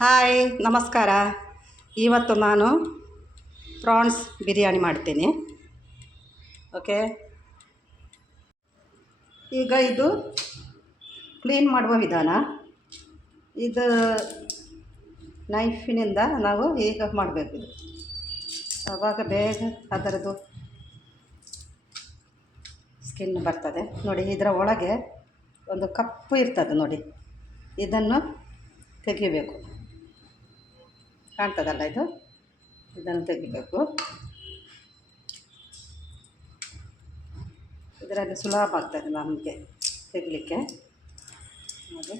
Hi, ನಮಸ್ಕಾರ. ಇವತ್ತು ನಾನು ಪ್ರಾನ್ಸ್ ಬಿರಿಯಾನಿ ಮಾಡ್ತೀನಿ. ಓಕೆ, ಈಗ ಇದು ಕ್ಲೀನ್ ಮಾಡುವ ವಿಧಾನ. ಇದು ನೈಫಿನಿಂದ ನಾವು ಈಗ ಮಾಡಬೇಕು. ಇದು ಆವಾಗ ಬೇಗ ಅದರದ್ದು ಸ್ಕಿನ್ ಬರ್ತದೆ. ನೋಡಿ, ಇದರ ಒಳಗೆ ಒಂದು ಕಪ್ಪು ಇರ್ತದೆ ನೋಡಿ, ಇದನ್ನು ತೆಗಿಬೇಕು. ಕಾಣ್ತದಲ್ಲ ಇದು, ಇದನ್ನು ತೆಗಿಬೇಕು. ಇದರಲ್ಲಿ ಸುಲಭ ಆಗ್ತದೆ ನಮಗೆ ತೆಗಿಲಿಕ್ಕೆ. ನೋಡಿ,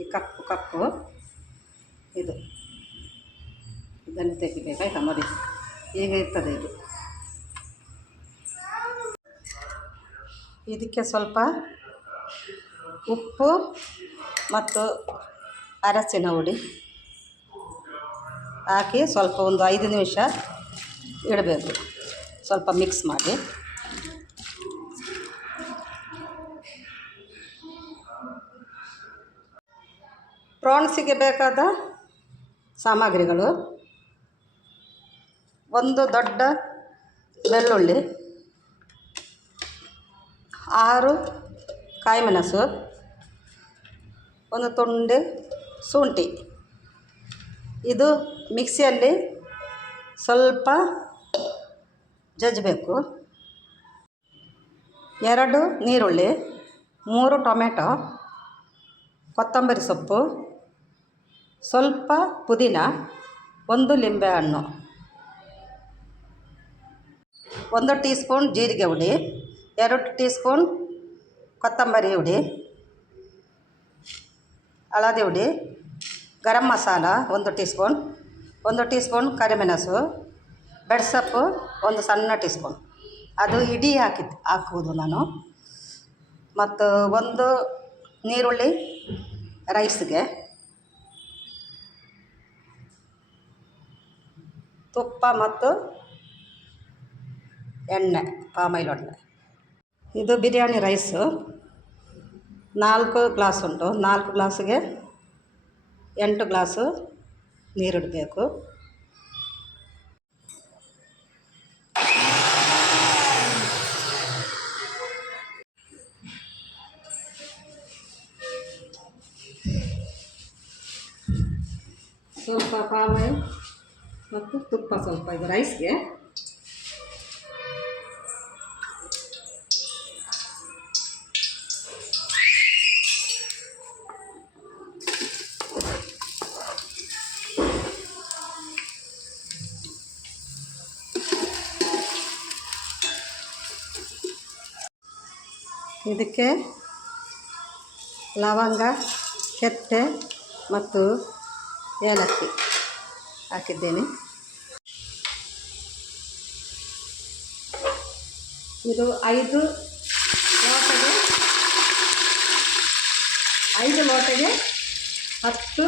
ಈ ಕಪ್ಪು ಇದನ್ನು ತೆಗಿಬೇಕಾಯ್ತಾ. ನೋಡಿ, ಈಗ ಇರ್ತದೆ ಇದು. ಇದಕ್ಕೆ ಸ್ವಲ್ಪ ಉಪ್ಪು ಮತ್ತು ಅರಸಿನ ಹುಡಿ ಹಾಕಿ ಸ್ವಲ್ಪ ಒಂದು 5 ನಿಮಿಷ ಇಡಬೇಕು. ಸ್ವಲ್ಪ ಮಿಕ್ಸ್ ಮಾಡಿ. ಪ್ರಾನ್ಸಿಗೆ ಬೇಕಾದ ಸಾಮಗ್ರಿಗಳು: ಒಂದು ದೊಡ್ಡ ಬೆಳ್ಳುಳ್ಳಿ, 6 ಕಾಯಿಮೆಣಸು, ಒಂದು ತುಂಡು ಶುಂಠಿ. ಇದು ಮಿಕ್ಸಿಯಲ್ಲಿ ಸ್ವಲ್ಪ ಜಜ್ಜಬೇಕು. 2 ನೀರುಳ್ಳಿ, 3 ಟೊಮೆಟೊ, ಕೊತ್ತಂಬರಿ ಸೊಪ್ಪು, ಸ್ವಲ್ಪ ಪುದೀನ, 1 ಲಿಂಬೆಹಣ್ಣು, 1 ಟೀ ಸ್ಪೂನ್ ಜೀರಿಗೆ ಹುಡಿ, 2 ಟೀ ಸ್ಪೂನ್ ಕೊತ್ತಂಬರಿ ಹುಡಿ, ಹಳದಿ ಹುಡಿ, garam masala 1 teaspoon, 1 teaspoon ಕರಿಮೆಣಸು, ಬೆಡ್ಸಪ್ಪು 1 ಸಣ್ಣ ಟೀ ಸ್ಪೂನ್. ಅದು ಇಡೀ ಹಾಕುವುದು ನಾನು. ಮತ್ತು 1 ನೀರುಳ್ಳಿ ರೈಸ್ಗೆ, ತುಪ್ಪ ಮತ್ತು ಎಣ್ಣೆ, ಪಾಮಾಯಿಲ್ ಎಣ್ಣೆ. ಇದು ಬಿರಿಯಾನಿ ರೈಸು 4 ಗ್ಲಾಸ್ ಉಂಟು. 4 ಗ್ಲಾಸಿಗೆ 8 ಗ್ಲಾಸು ನೀರಿಡಬೇಕು. ಸ್ವಲ್ಪ ಪಾಮಾಯಿಲ್ ಮತ್ತು ತುಪ್ಪ ಸ್ವಲ್ಪ ಇದು ರೈಸ್ಗೆ. ಇದಕ್ಕೆ ಲವಂಗ, ಕೆತ್ತೆ ಮತ್ತು ಏಲಕ್ಕಿ ಹಾಕಿದ್ದೇನೆ. ಇದು 5 ಲೋಟಗೆ 10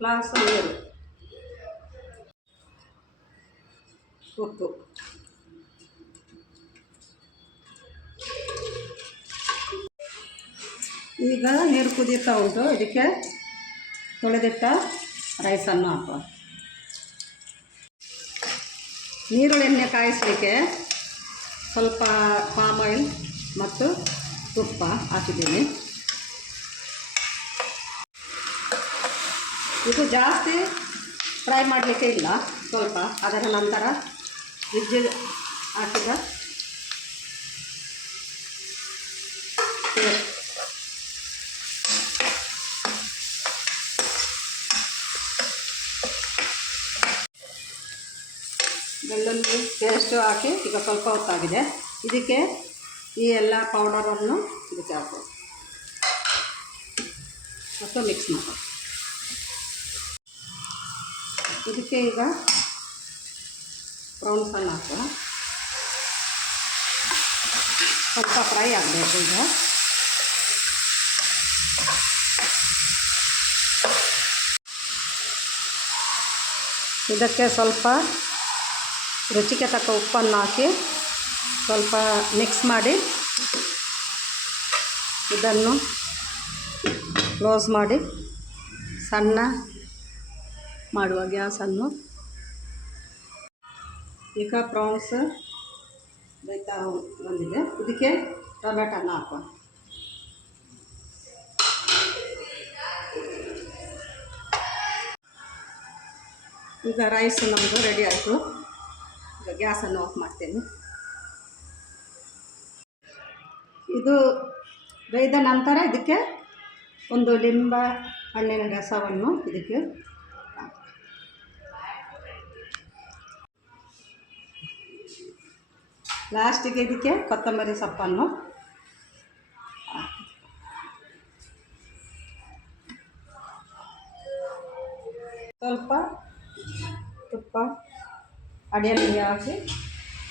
ಗ್ಲಾಸ್ ನೀರು. ಉಪ್ಪು, ಈಗ ನೀರು ಕುದೀತಾ ಉಂಟು. ಇದಕ್ಕೆ ತೊಳೆದಿಟ್ಟ ರೈಸನ್ನು ಹಾಕುವ. ನೀರುಳ್ಳಿ ಕಾಯಿಸಲಿಕ್ಕೆ ಸ್ವಲ್ಪ ಪಾಮಾಯಿಲ್ ಮತ್ತು ತುಪ್ಪ ಹಾಕಿದ್ದೀನಿ. ಇದು ಜಾಸ್ತಿ ಫ್ರೈ ಮಾಡಲಿಕ್ಕೆ ಇಲ್ಲ, ಸ್ವಲ್ಪ. ಅದರ ನಂತರ ಫ್ರಿಜ್ಜಿಗೆ ಹಾಕಿದ ಬೆಳ್ಳುಳ್ಳಿ ಪೇಸ್ಟು ಹಾಕಿ ಈಗ ಸ್ವಲ್ಪ ಹೊತ್ತಾಗಿದೆ. ಇದಕ್ಕೆ ಈ ಎಲ್ಲ ಪೌಡರನ್ನು ಇದಕ್ಕೆ ಹಾಕೋದು ಮತ್ತು ಮಿಕ್ಸ್ ಮಾಡೋದು. ಇದಕ್ಕೆ ಈಗ ಪ್ರಾನ್ಸನ್ನು ಹಾಕುವ. ಸ್ವಲ್ಪ ಫ್ರೈ ಆಗಬೇಕು. ಈಗ ಇದಕ್ಕೆ ಸ್ವಲ್ಪ ರುಚಿಗೆ ತಕ್ಕ ಉಪ್ಪನ್ನು ಹಾಕಿ ಸ್ವಲ್ಪ ಮಿಕ್ಸ್ ಮಾಡಿ ಇದನ್ನು ಕ್ಲೋಸ್ ಮಾಡಿ ಸಣ್ಣ ಮಾಡುವ ಗ್ಯಾಸನ್ನು. ಈಗ ಪ್ರಾನ್ಸ್ ಬೇಯ್ತಾ ಬಂದಿದೆ. ಇದಕ್ಕೆ ಟೊಮೆಟೊನ ಹಾಕೋಣ. ಈಗ ರೈಸ್ ನಮ್ಮದು ರೆಡಿ ಆಯಿತು. ಈಗ ಗ್ಯಾಸನ್ನು ಆಫ್ ಮಾಡ್ತೇನೆ. ಇದು ಬೇಯ್ದ ನಂತರ ಇದಕ್ಕೆ ಒಂದು ಲಿಂಬೆ ಹಣ್ಣಿನ ರಸವನ್ನು ಇದಕ್ಕೆ ಲಾಸ್ಟಿಗೆ ಇದಕ್ಕೆ ಕೊತ್ತಂಬರಿ ಸೊಪ್ಪನ್ನು ಸ್ವಲ್ಪ ತುಪ್ಪ ಅಡಿಯಲ್ಲಿ ಹಾಕಿ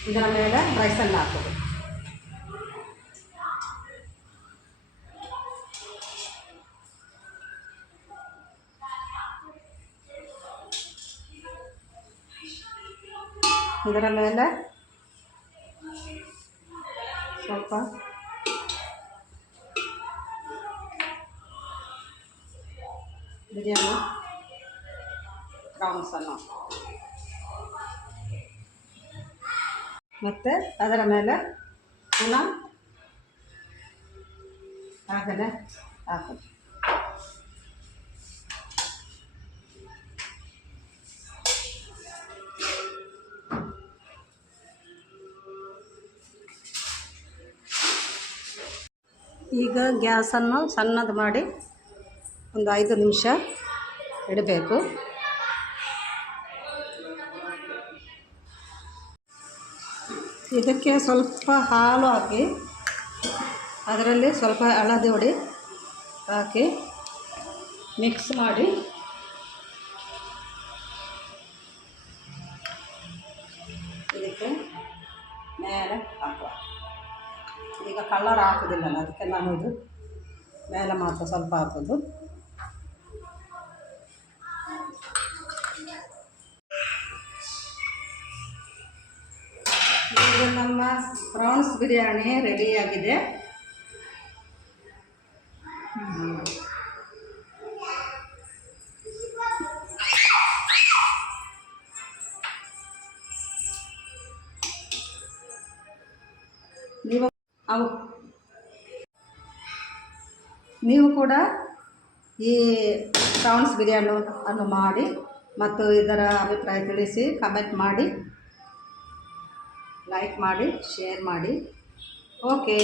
ಇದರ ಮೇಲೆ ರೈಸನ್ನು ಹಾಕೋದು. ಇದರ ಮೇಲೆ ಸ್ವಲ್ಪ ಬಿರಿಯಾನಿ ಪ್ರಾನ್ಸನ್ನು ಮತ್ತು ಅದರ ಮೇಲೆ ಪುನಃ ಹಾಗೆಯೇ ಹಾಕೋದು. ಈಗ ಗ್ಯಾಸನ್ನು ಸಣ್ಣದು ಮಾಡಿ ಒಂದು 5 ನಿಮಿಷ ಇಡಬೇಕು. ಇದಕ್ಕೆ ಸ್ವಲ್ಪ ಹಾಲು ಹಾಕಿ ಅದರಲ್ಲಿ ಸ್ವಲ್ಪ ಹಳದಿ ಹುಡಿ ಹಾಕಿ ಮಿಕ್ಸ್ ಮಾಡಿ ಇದಕ್ಕೆ ಮೇಲೆ ಹಾಕುವ. ಈಗ ಕಲರ್ ಹಾಕೋದಿಲ್ಲಲ್ಲ, ಅದಕ್ಕೆ ನಾನು ಇದು ಮೇಲೆ ಮಾತ್ರ ಸ್ವಲ್ಪ ಹಾಕೋದು. ಈಗ ನಮ್ಮ ಪ್ರಾನ್ಸ್ ಬಿರಿಯಾನಿ ರೆಡಿಯಾಗಿದೆ. ನೀವು ಕೂಡ ಈ ಪ್ರಾನ್ಸ್ ಬಿರಿಯಾನಿಯನ್ನು ಮಾಡಿ ಮತ್ತು ಇದರ ಅಭಿಪ್ರಾಯ ತಿಳಿಸಿ, ಕಮೆಂಟ್ ಮಾಡಿ, ಲೈಕ್ ಮಾಡಿ, ಶೇರ್ ಮಾಡಿ. ಓಕೆ,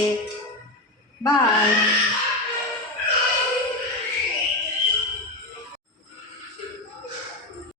ಬಾಯ್.